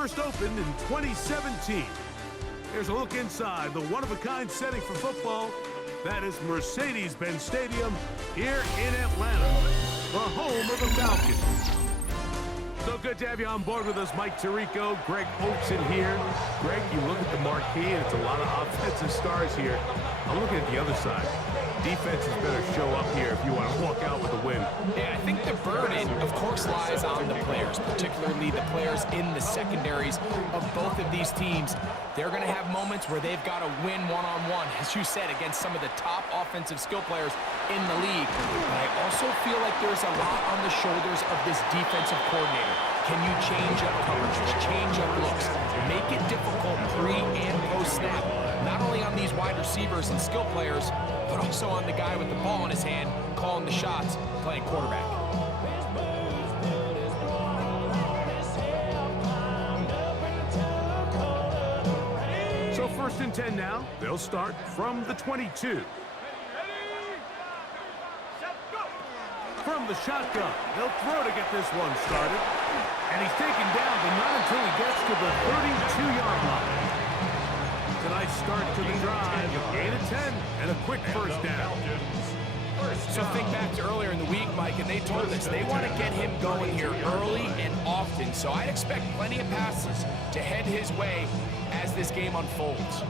First opened in 2017. Here's a look inside the one-of-a-kind setting for football. That is Mercedes-Benz Stadium here in Atlanta, the home of the Falcons. So good to have you on board with us, Mike Tirico, Greg Olson here. Greg, you look at the marquee, and it's a lot of offensive stars here. I'm looking at the other side. Defenses better show up here if you want to walk out with a win. Yeah, I think the burden, of course, lies on the players, particularly the players in the secondaries of both of these teams. They're going to have moments where they've got to win one-on-one, as you said, against some of the top offensive skill players in the league. But I also feel like there's a lot on the shoulders of this defensive coordinator. Can you change up coverages, change up looks, make it difficult pre- and post-snap, not only on these wide receivers and skill players, but also on the guy with the ball in his hand, calling the shots, playing quarterback. So 1st and 10 now. They'll start from the 22. From the shotgun, they'll throw to get this one started. And he's taken down, but not until he gets to the 32-yard line. Tonight's start to the drive, a gain of 10, and a quick first down. So think back to earlier in the week, Mike, and they told us they want to get him going here early and often. So I'd expect plenty of passes to head his way as this game unfolds.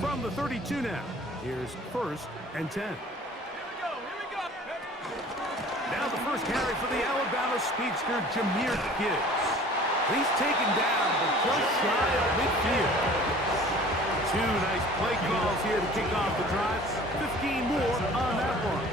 From the 32 now, here's 1st and 10. Now the first carry for the Alabama speedster, Jahmyr Gibbs. He's taken down, but just shy of midfield. 2 nice play calls here to kick off the drive. 15 more on that one.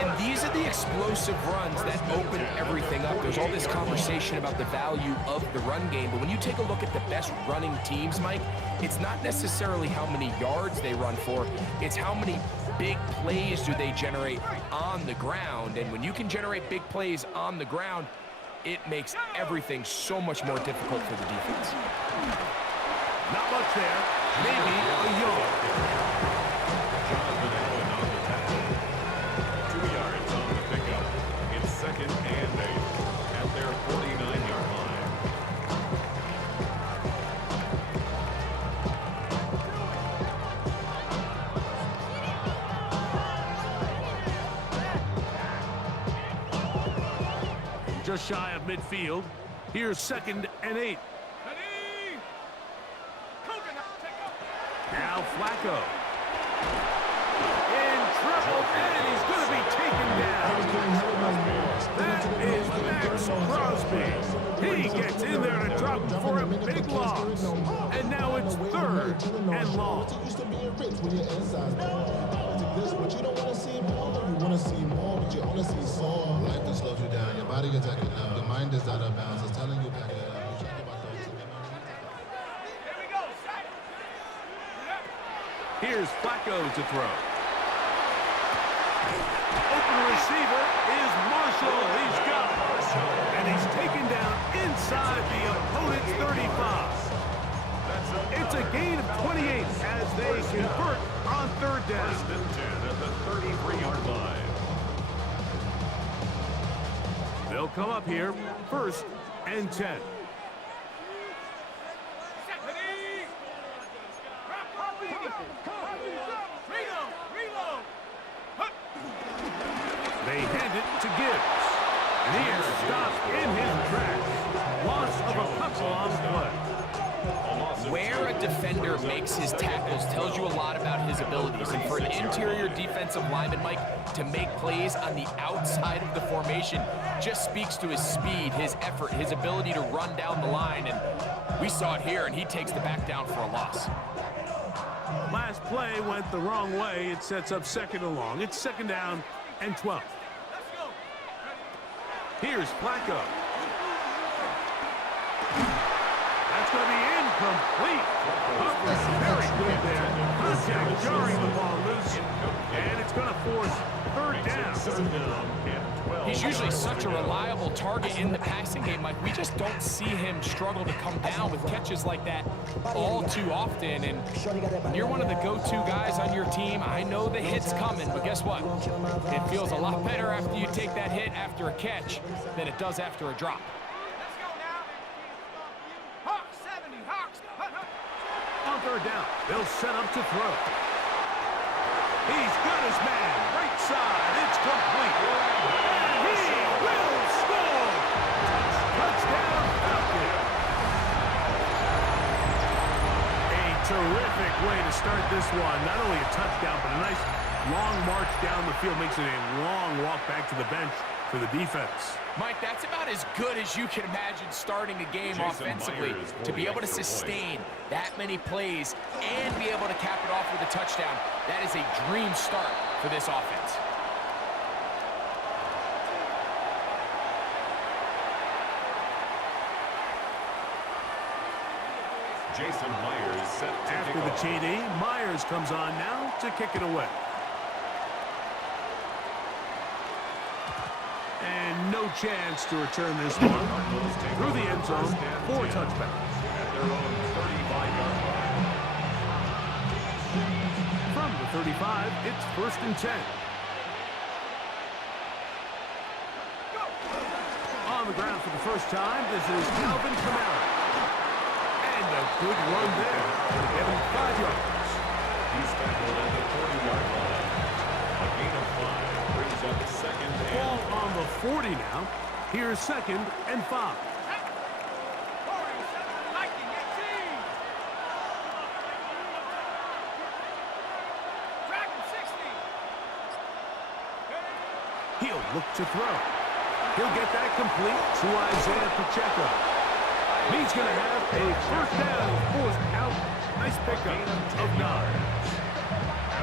And these are the explosive runs that open everything up. There's all this conversation about the value of the run game, but when you take a look at the best running teams, Mike, it's not necessarily how many yards they run for, it's how many big plays do they generate on the ground. And when you can generate big plays on the ground, it makes everything so much more difficult for the defense. Not much there. Maybe a yard. 2 yards on the pickup. It's 2nd and 8 at their 49-yard line. Just shy of midfield. Here's 2nd and 8. Now Flacco. In trouble, and he's going to be taken down. That is Max Crosby. He gets in there to drop for a big loss. And now it's 3rd and long. Life just slows you down. Your body gets acting up. Your mind is out of bounds. It's telling you back it up. You check about those. Here's Flacco to throw. Open receiver is Marshall. He's got it. And he's taken down inside the opponent's 35. It's a gain of 28 as they convert on 3rd down. 1st and 10 at the 33-yard line. They'll come up here, 1st and 10. They hand it to Gibbs. And he is stopped in his tracks. Loss of a couple on the play. Where a defender makes his tackles tells you a lot about his abilities. And for an interior defensive lineman, Mike, to make plays on the outside of the formation just speaks to his speed, his effort, his ability to run down the line. And we saw it here, and he takes the back down for a loss. Last play went the wrong way. It sets up 2nd and long. It's 2nd down and 12. Here's Flacco. That's going to be incomplete. Coverage very good there. Contact jarring the ball loose. And it's going to force third down. He's usually such a reliable target in the passing game. Like, we just don't see him struggle to come down with catches like that all too often. And when you're one of the go-to guys on your team, I know the hit's coming, but guess what? It feels a lot better after you take that hit after a catch than it does after a drop. Let's go now. Hawks 70, Hawks. On third down, they'll set up to throw. He's got his man. Right side. It's complete. And he will score. Touchdown, Falcons. A terrific way to start this one. Not only a touchdown, but a nice long march down the field. Makes it a long walk back to the bench for the defense. Mike, that's about as good as you can imagine starting a game offensively. To be able to sustain that many plays and be able to cap it off with a touchdown, that is a dream start for this offense. Jason Myers set to After kick the off. TD, Myers comes on now to kick it away. And no chance to return this one. Through the end zone, 4 touchdowns. At their own 35-yard line. From the 35, it's 1st and 10. On the ground for the first time, this is Alvin Kamara. And a good run there. Get him 5 yards. He's tackled at the 40-yard line. A gain of 5 brings up second Ball and on the 40 now. Here's 2nd and 5. He'll look to throw. He'll get that complete to Isaiah Pacheco. He's going to have a first down. Forced out. Nice pickup of 9.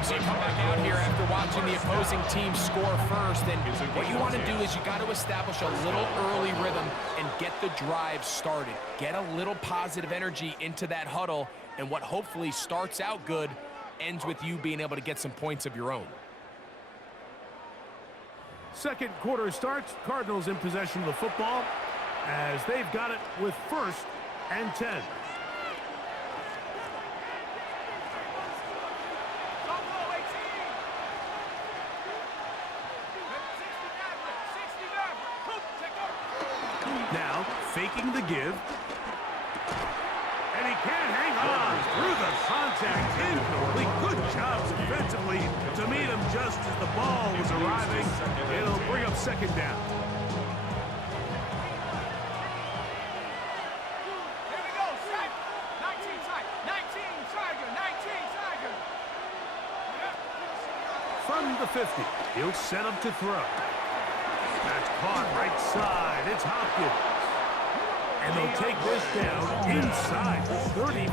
So you come back out here after watching the opposing team score first, and what you want to do is you got to establish a little early rhythm and get the drive started. Get a little positive energy into that huddle, and what hopefully starts out good ends with you being able to get some points of your own. Second quarter starts. Cardinals in possession of the football as they've got it with 1st and 10. Now, faking the give. And he can't hang on through the contact. Incomplete. Good job defensively to meet him just as the ball was arriving. It'll bring up 2nd down. Here we go, strike. 19 strike. 19 Tiger. 19 Tiger. From the 50, he'll set up to throw. That's caught right side. It's Hopkins. And they'll take this down inside the 35.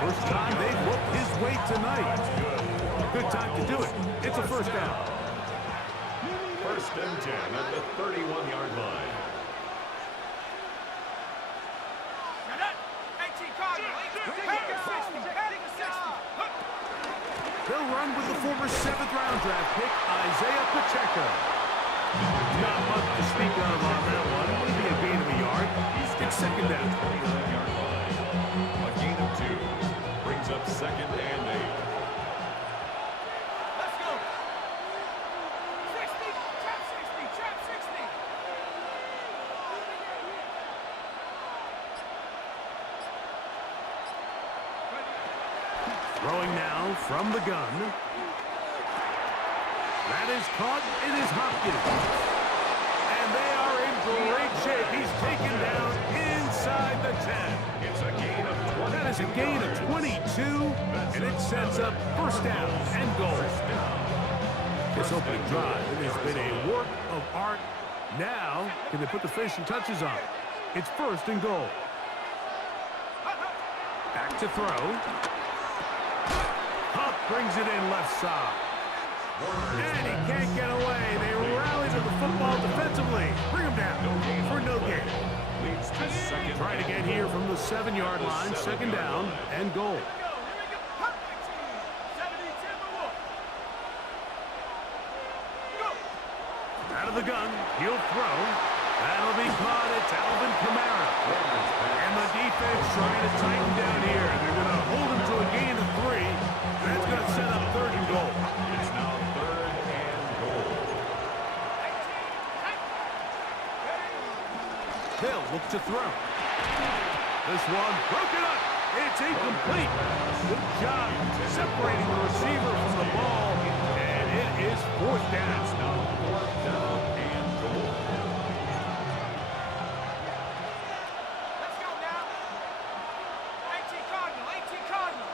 First time they've looked his way tonight. Good time to do it. It's a first down. 1st and 10 at the 31-yard line. 18 Tiger. 60. They'll run with the former 7th-round draft pick, Isaiah Pacheco. Not much to speak of on that one. Maybe a gain of a yard. It's 2nd down. 29-yard line. A gain of 2 brings up 2nd and 8. Let's go. 60. Trap 60. Trap 60. Throwing now from the gun. That is caught. It is Hopkins. And they are in great shape. He's taken down inside the 10. It's a gain of 20. That is a gain of 22, and it sets up first down and goal. This opening drive, it has been a work of art. Now, can they put the finishing touches on it? It's 1st and goal. Back to throw. Hupp brings it in left side. And he can't get away. They rally to the football defensively. Bring him down for no gain. Leads to second. Trying to get here from the 7-yard line, second down and goal. Out of the gun, he'll throw. That'll be caught. It's Alvin Kamara. And the defense trying to tighten down here. They're going to hold him to a gain of 3. That's going to set up third and goal. It's now third and goal. They'll look to throw. This one broken up. It's incomplete. Good job separating the receiver from the ball. And it is fourth down. It's now fourth down and goal. Let's go now. 18 Cardinal, 18 Cardinal.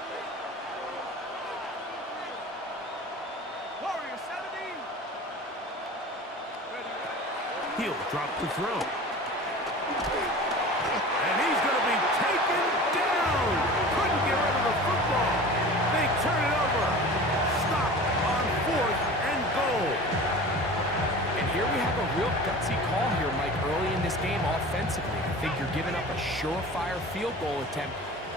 Warrior 70. Ready. He'll drop to throw. And he's going to be taken down. Couldn't get rid of the football. They turn it over. Stop on fourth and goal. And here we have a real gutsy call here, Mike, early in this game offensively. I think you're giving up a surefire field goal attempt,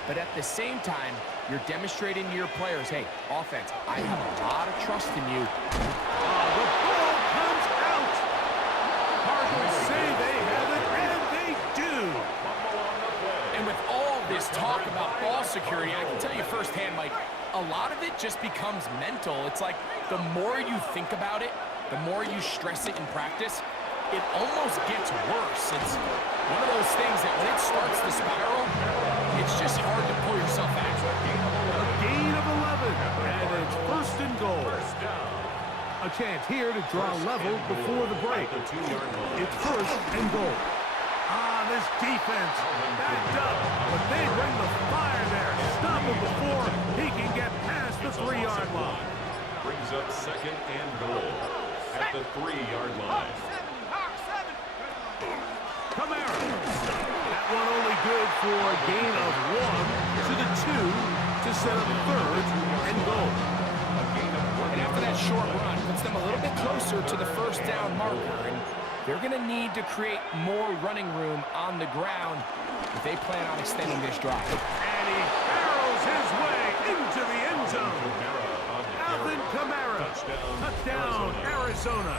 but at the same time, you're demonstrating to your players, hey, offense, I have a lot of trust in you. The ball comes out. Cardinals say they have it, and they do. And with all this talk about ball security, I can tell you firsthand, Mike, a lot of it just becomes mental. It's like the more you think about it, the more you stress it in practice, it almost gets worse. It's one of those things that when it starts to spiral, it's just hard to pull yourself out. A gain of 11, and it's first and goal. A chance here to draw level before the break. It's first and goal. This defense backed up, but they bring the fire there. Stop him before he can get past the 3-yard line. Brings up second and goal at the 3-yard line. Hawk 7. Kamara. That one only good for a gain of 1 to the 2 to set up third and goal. And after that short run, puts them a little bit closer to the first down marker. And they're going to need to create more running room on the ground if they plan on extending this drive. And he barrels his way into the end zone. Alvin Kamara. Touchdown, Arizona.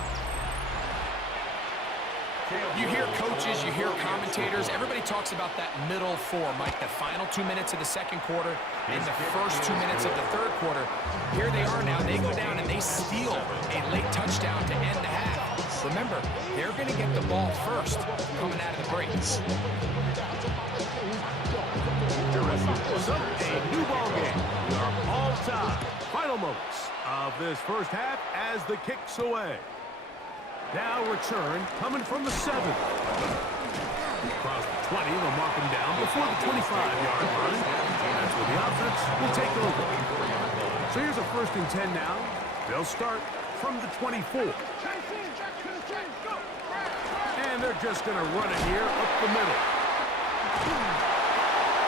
You hear coaches, you hear commentators, everybody talks about that middle 4, Mike, the final 2 minutes of the second quarter and the first 2 minutes of the third quarter. Here they are now. They go down and they steal a late touchdown to end the half. Remember, they're going to get the ball first coming out of the breaks. So, a new ball game. We are all tied. Final moments of this first half as the kick's away. Now return coming from the 7. Across the 20, they'll mark him down before the 25-yard line. That's where the offense will take over. So here's a first and 10 now. They'll start from the 24. And they're just going to run it here up the middle.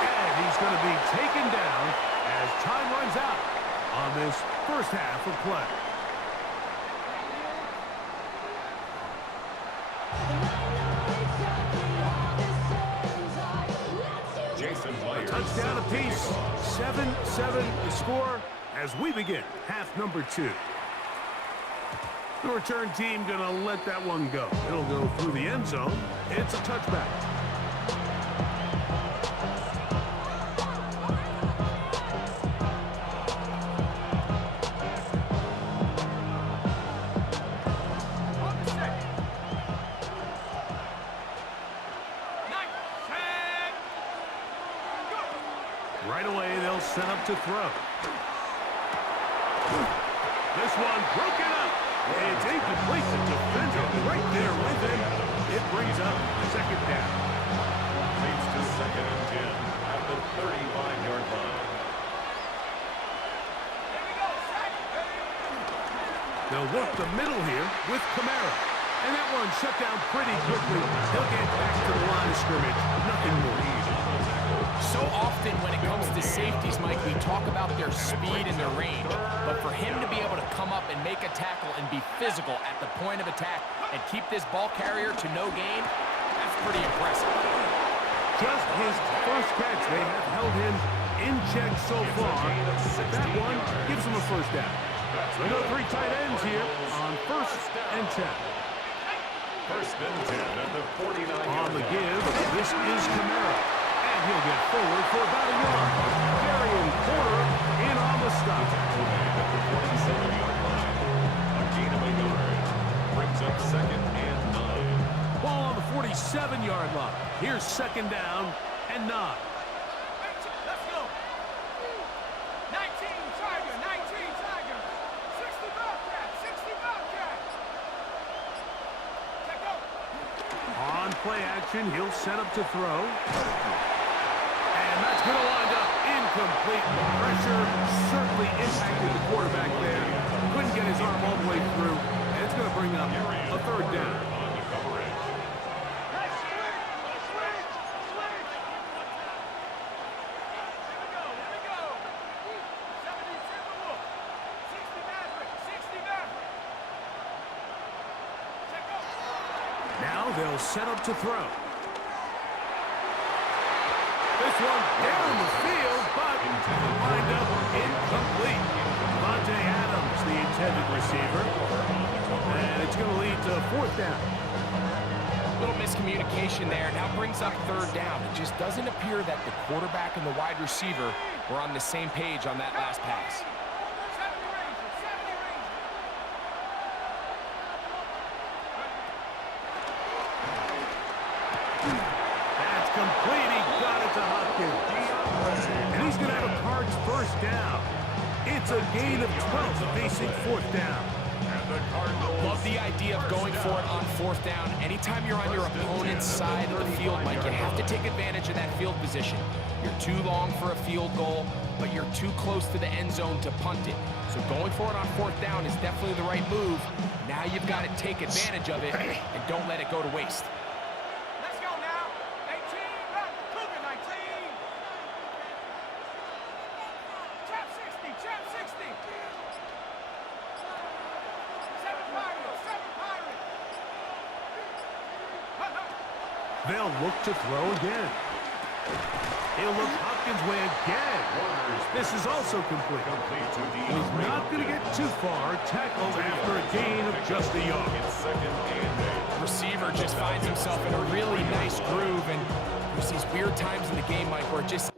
And he's going to be taken down as time runs out on this first half of play. A touchdown apiece, 7-7 the score as we begin half number 2. The return team going to let that one go. It'll go through the end zone. It's a touchback. Right away, they'll set up to throw. This one broken up. It's incomplete. The defender right there with him. It brings up second down. Leads to second and 10 at the 35-yard line. They'll work the middle here with Kamara. And that one shut down pretty quickly. He'll get back to the line of scrimmage. Nothing more. So often when it comes to safeties, Mike, we talk about their speed and their range. But for him to be able to come up and make a tackle and be physical at the point of attack and keep this ball carrier to no gain, that's pretty impressive. Just his first catch. They have held him in check so far. That one gives him a first down. We go 3 tight ends here on 1st and 10. 1st and 10 at the 49-yard line. On the give, this is Kamara. And he'll get forward for about a yard. Darian Porter in on the stop. At the 47-yard line. A gain of a yard. Brings up 2nd and 9. Ball on the 47-yard line. Here's 2nd down and 9. Let's go. 19 Tiger, 19 Tiger. 60 Bobcat, 60 Bobcat. Check out. On play action, he'll set up to throw. And that's going to wind up incomplete. Pressure certainly impacted the quarterback there. Couldn't get his arm all the way through. And it's going to bring up a 3rd down. On the coverage. Now they'll set up to throw. This one down the field, but wind up incomplete. Devontae Adams, the intended receiver. And it's going to lead to 4th down. Little miscommunication there. Now brings up 3rd down. It just doesn't appear that the quarterback and the wide receiver were on the same page on that last pass. That's complete. He got it to Hopkins. And he's going to have a Cards 1st down. It's a gain of 12, facing 4th down. Love the idea of going for it on 4th down. Anytime you're on your opponent's side of the field, Mike, you have to take advantage of that field position. You're too long for a field goal, but you're too close to the end zone to punt it. So going for it on 4th down is definitely the right move. Now you've got to take advantage of it and don't let it go to waste. Let's go now. 18, Cougar 19. Chap 60, chap 60. 7 Pirates, 7 Pirates. They'll look to throw again. He'll look Hopkins' way again. This is also complete. And he's not going to get too far. Tackled after a gain of just a yard. Receiver just finds himself in a really nice groove, and there's these weird times in the game, Mike, where it just...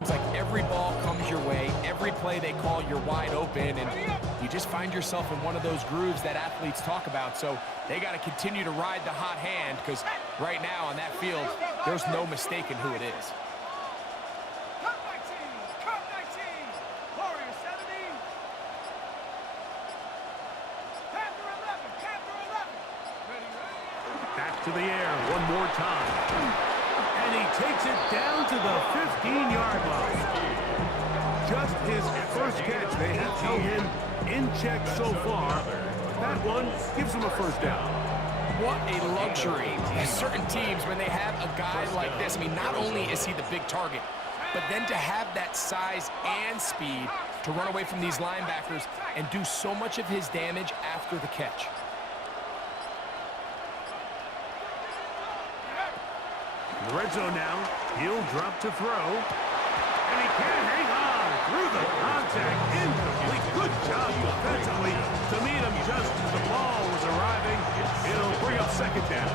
It's like every ball comes your way, every play they call, you're wide open, and you just find yourself in one of those grooves that athletes talk about. So they got to continue to ride the hot hand, because right now on that field, there's no mistaking who it is. Cup 19, Cup 19. Warrior 70. Panther 11, Panther 11. Ready, ready. Back to the air one more time. And he takes it down to the 15-yard line. Just his first catch. They have held him in check so far. That one gives him a 1st down. What a luxury. Certain teams, when they have a guy like this, I mean, not only is he the big target, but then to have that size and speed to run away from these linebackers and do so much of his damage after the catch. In the red zone now, he'll drop to throw. And he can't hang on through the contact. Incomplete. Good job defensively to meet him just as the ball was arriving. It'll bring up 2nd down.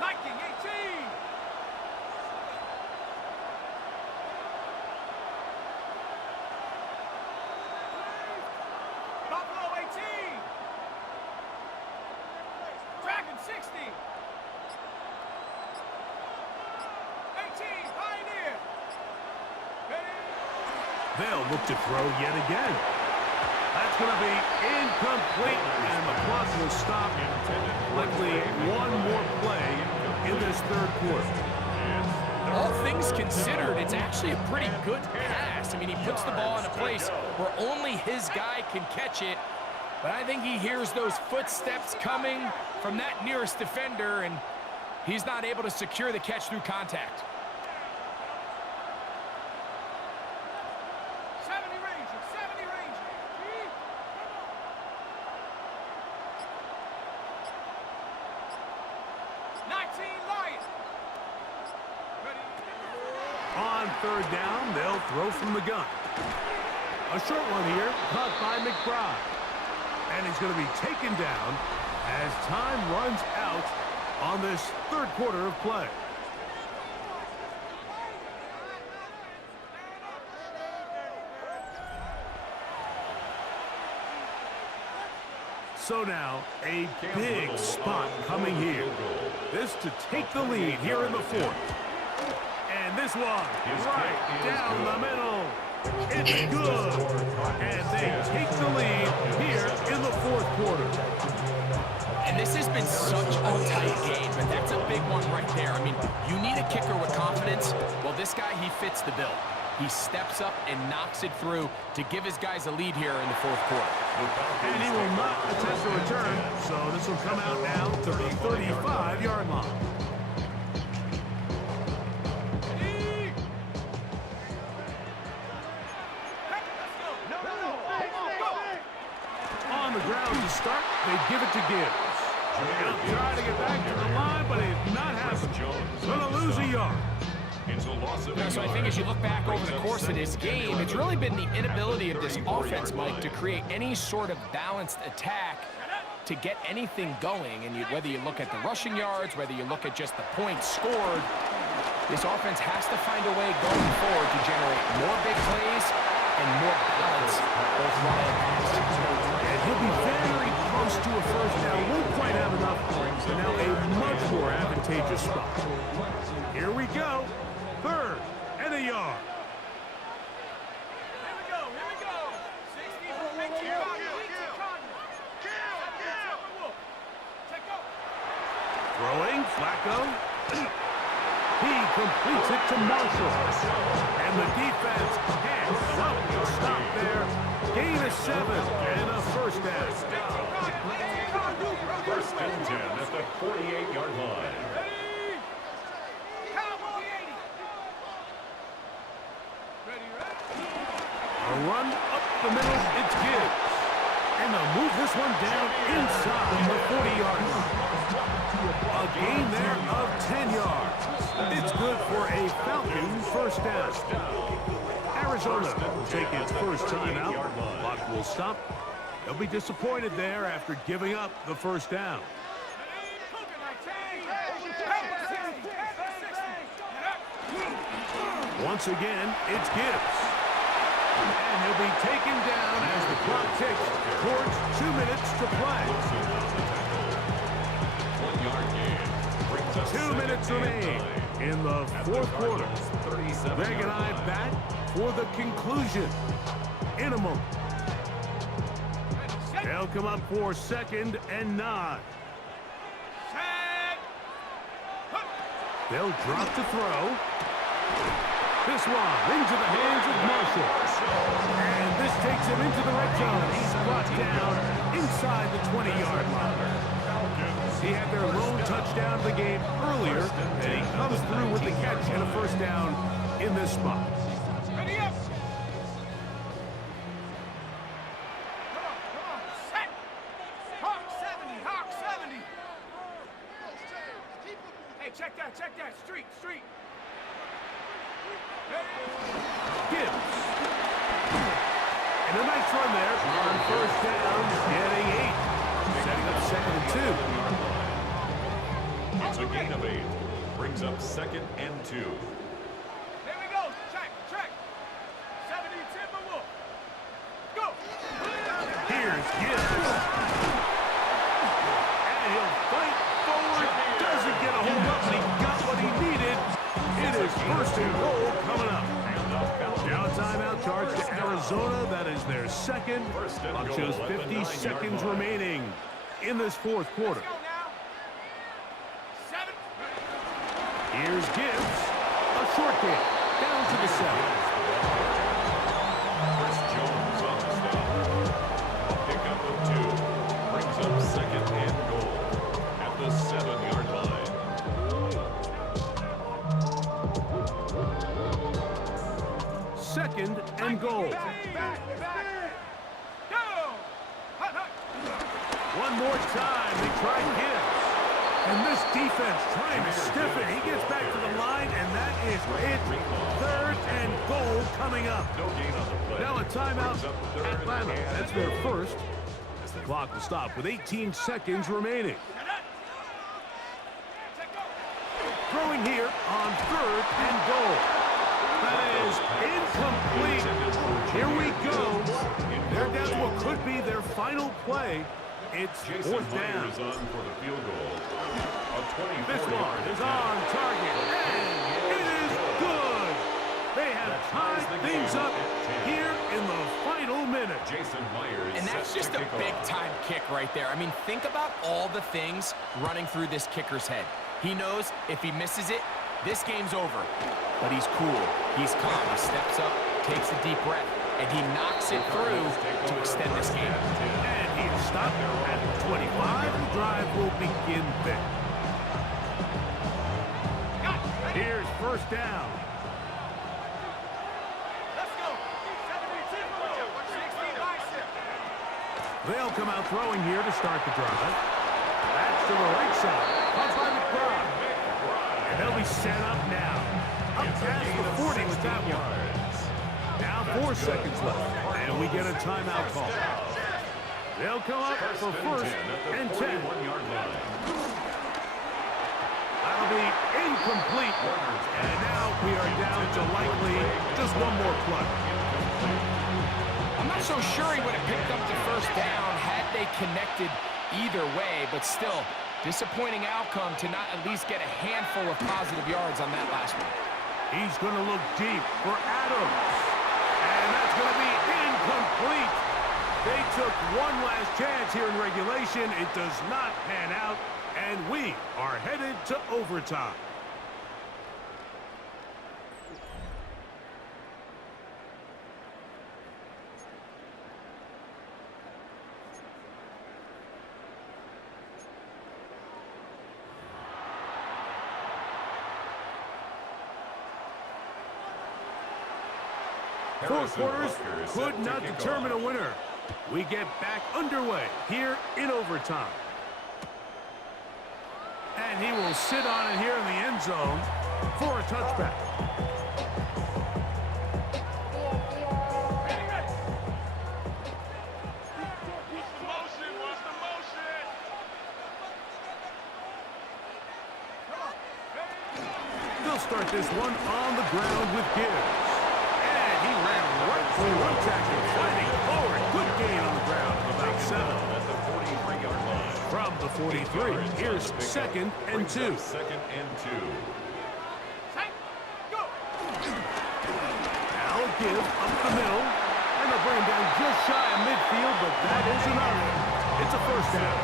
Viking 18. Buffalo 18. Dragon 60. 18, Pioneer. They'll look to throw yet again. That's going to be incomplete, and the clock will stop. Likely one more play in this third quarter. All things considered, it's actually a pretty good pass. I mean, he puts the ball in a place where only his guy can catch it. But I think he hears those footsteps coming from that nearest defender, and he's not able to secure the catch through contact. 70 Rangers, 70 Rangers. 19 Lions. On third down, they'll throw from the gun. A short one here, caught by McBride. And he's going to be taken down as time runs out on this third quarter of play. So now, a big spot coming here. This to take the lead here in the fourth. And this one, right down the middle. It's good. And they take the lead here in the fourth quarter. And this has been such a tight game, but that's a big one right there. I mean, you need a kicker with confidence. Well, this guy, he fits the bill. He steps up and knocks it through to give his guys a lead here in the fourth quarter. And he will not attempt a return, so this will come out now to the 35-yard line. On the ground to start, they give it to Gibbs. He'll try to get back to the line, but he's not having. Going to lose a yard. So I think as you look back over the course of this game, it's really been the inability of this offense, Mike, to create any sort of balanced attack to get anything going. And whether you look at the rushing yards, whether you look at just the points scored, this offense has to find a way going forward to generate more big plays and more balance, both run and pass. And he'll be very close to a first down. Won't quite have enough, so now a much more advantageous spot. Here we go. Third and a yard. Here we go, here we go. 60 for Victor Cardinal. Take go. Throwing, Flacco. He completes it to Marshall. And the defense can't stop there. Gain of 7 and a first down. First and 10 at the 48-yard line. A run up the middle, it's Gibbs. And they'll move this one down inside the 40-yard line. A gain there of 10 yards. It's good for a Falcon first down. Arizona will take its first time out. Clock will stop. They'll be disappointed there after giving up the first down. Once again, it's Gibbs. And he'll be taken down as the clock ticks towards 2 minutes to play. 1-yard gain. 2 minutes remain in the fourth quarter. Greg and I back for the conclusion in a moment. They'll come up for 2nd and 9. They'll drop to throw. This one into the hands of Marshall. And this takes him into the red zone. He's brought down inside the 20-yard line. He had their lone touchdown of the game earlier, and he comes through with the catch and a first down in this spot. Ready up. Come on, set. Hawk 70, Hawk 70. Hey, check that, street. Gibbs. And a nice run there on first down, getting 8. Setting up 2nd and 2. It's a gain of 8. Brings up 2nd and 2. Here we go. Check. 70 Timberwolf. Go. Here's Gibbs. And he'll fight forward. Doesn't get a hold up, but he got what he needed. It is 1st and goal coming up. Now a timeout start to Arizona. That is their second. On just 50 seconds remaining in this fourth quarter. Here's Gibbs. A short game. Down to the 7. Chris Jones on the stop. A pickup of 2. Brings up second and goal at the 7-yard line. Second and goal. One more time. They try Gibbs. And this defense trying to stiff it. He gets back to the line, and that is it. Third and goal coming up. No gain on the play. Now a timeout. Atlanta. That's their first. The clock will stop with 18 seconds remaining. Throwing here on third and goal. That is incomplete. Here we go. They're down to what could be their final play. It's fourth down. Is on for the field goal. This one is on target, and it is good. They have tied things up here in the final minute. Jason Myers. And that's just a big-time kick right there. I mean, think about all the things running through this kicker's head. He knows if he misses it, this game's over. But he's cool. He's calm. He steps up, takes a deep breath, and he knocks it through to extend this game. And he is stopped at 25. The drive will begin then. Here's first down. Let's go. 72. They'll come out throwing here to start the drive. That's to the right side. Caught by McBride. And they'll be set up now. Up past the 40 with that one. Now 4 seconds left. And we get a timeout call. They'll come up for first and 10. That'll be incomplete. And now we are down to likely just one more play. I'm not so sure he would have picked up the first down had they connected either way, but still, disappointing outcome to not at least get a handful of positive yards on that last one. He's going to look deep for Adams. And that's going to be incomplete. They took one last chance here in regulation. It does not pan out, and we are headed to overtime. Four quarters could not determine a winner. We get back underway here in overtime. And he will sit on it here in the end zone for a touchback. They'll start this one on the ground with Gibbs. And he ran right through one tackle, fighting forward. Good gain on the ground of about 7. At the 43-yard line. From the 43, here's second and 2. Second and 2. Now a give up the middle. And they'll bring him down just shy of midfield, but that is enough. It's a first down.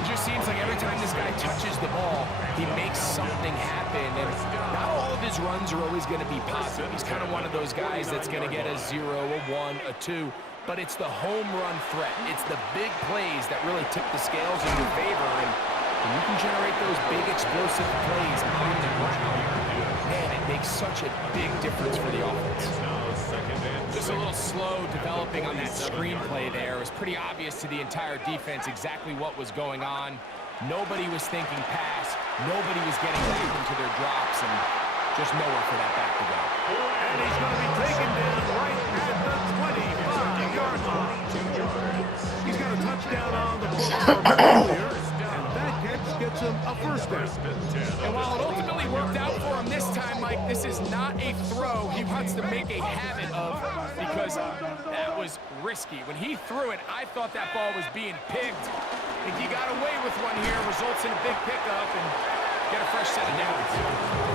It just seems like every time this guy touches the ball, he makes something happen. And not all of his runs are always going to be positive. He's kind of one of those guys that's going to get a 0, a 1, a 2. But it's the home run threat. It's the big plays that really tip the scales in your favor. And when you can generate those big explosive plays on the ground, man, it makes such a big difference for the offense. Just a little slow developing on that screenplay there. It was pretty obvious to the entire defense exactly what was going on. Nobody was thinking pass. Nobody was getting back into their drops, and just nowhere for that back to go. And he's going to be taken down right at the 25-yard line. He's got a touchdown on the book earlier, and that catch gets him a first down. And while it ultimately worked out for him this time, Mike, this is not a throw he wants to make a habit of, because that was risky. When he threw it, I thought that ball was being picked. I think he got away with one here, results in a big pickup, and get a fresh set of downs.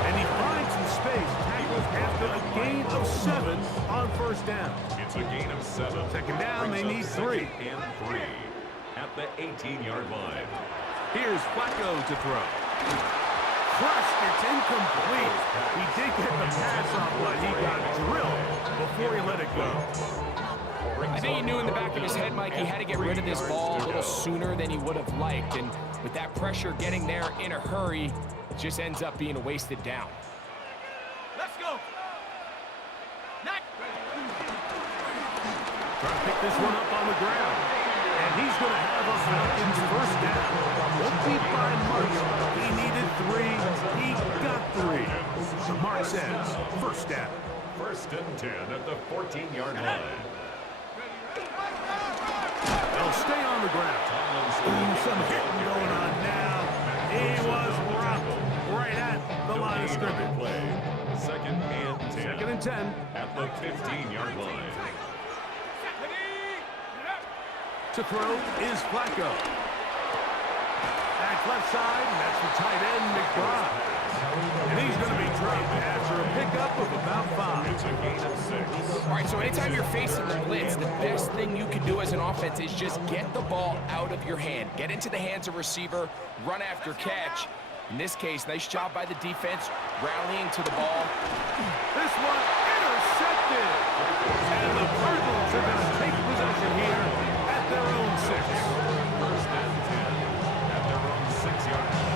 And he finds some space, tackles after a gain of 7 on first down. It's a gain of 7. Second down, they need 3. And 3 at the 18-yard line. Here's Flacco to throw. Crushed, it's incomplete. He did get the pass off, but he got drilled before he let it go. I think he knew in the back of his head, Mike, he had to get rid of this ball a little sooner than he would have liked. And with that pressure getting there in a hurry, it just ends up being a wasted down. Let's go. Trying to pick this one up on the ground. And he's going to have a Falcons first down. Won't be by much. He needed 3. He got 3. So Mark says, first down. First and 10 at the 14-yard line. They'll stay on the ground. Ooh, some hitting going on now. He was rocked right at the line of scrimmage. Play. Second and 10. Second and 10. At the 15-yard line. To throw is Flacco. Back left side, and that's the tight end, McBride. And he's going to be dropped after a pickup of about 5. It's a gain of 6. All right, so anytime you're facing the blitz, the best thing you can do as an offense is just get the ball out of your hand. Get into the hands of receiver, run after catch. In this case, nice job by the defense, rallying to the ball. This one intercepted. And the Cardinals are going to take possession here at their own 6. First and 10 at their own 6-yard line.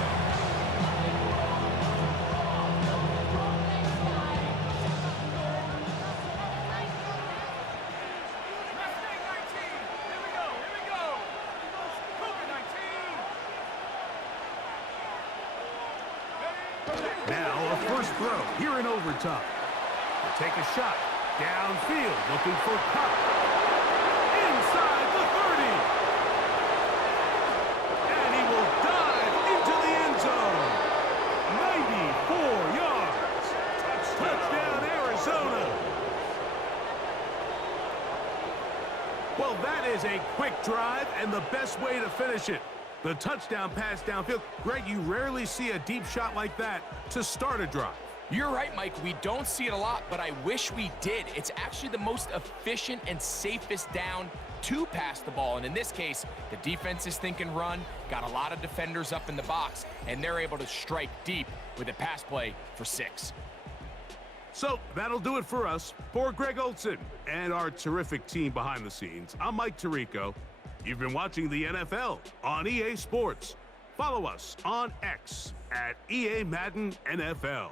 Now a first throw here in overtime. They take a shot downfield, looking for Cup. Inside the 30. And he will dive into the end zone. 94 yards. Touchdown, Arizona. Well, that is a quick drive and the best way to finish it. The touchdown pass downfield. Greg, you rarely see a deep shot like that to start a drive. You're right, Mike. We don't see it a lot, but I wish we did. It's actually the most efficient and safest down to pass the ball. And in this case, the defense is thinking run, got a lot of defenders up in the box, and they're able to strike deep with a pass play for 6. So that'll do it for us. For Greg Olson and our terrific team behind the scenes, I'm Mike Tirico. You've been watching the NFL on EA Sports. Follow us on X at EA Madden NFL.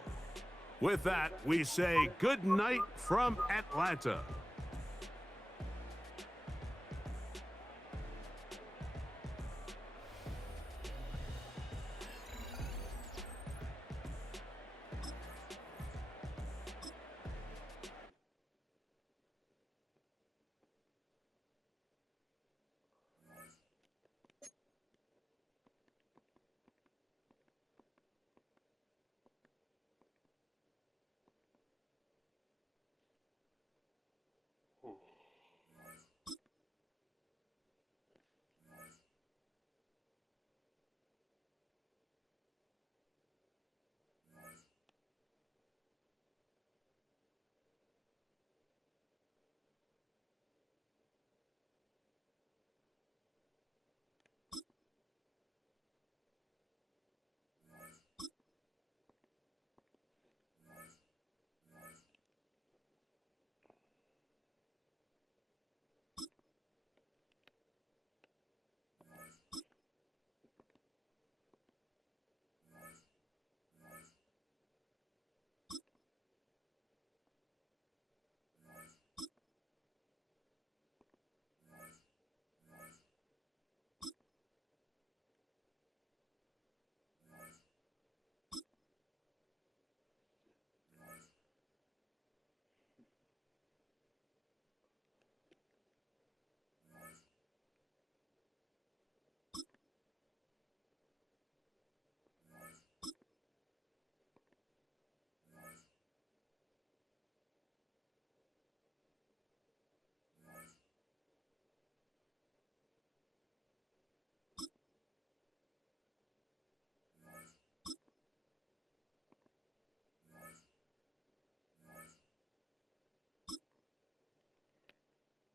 With that, we say good night from Atlanta.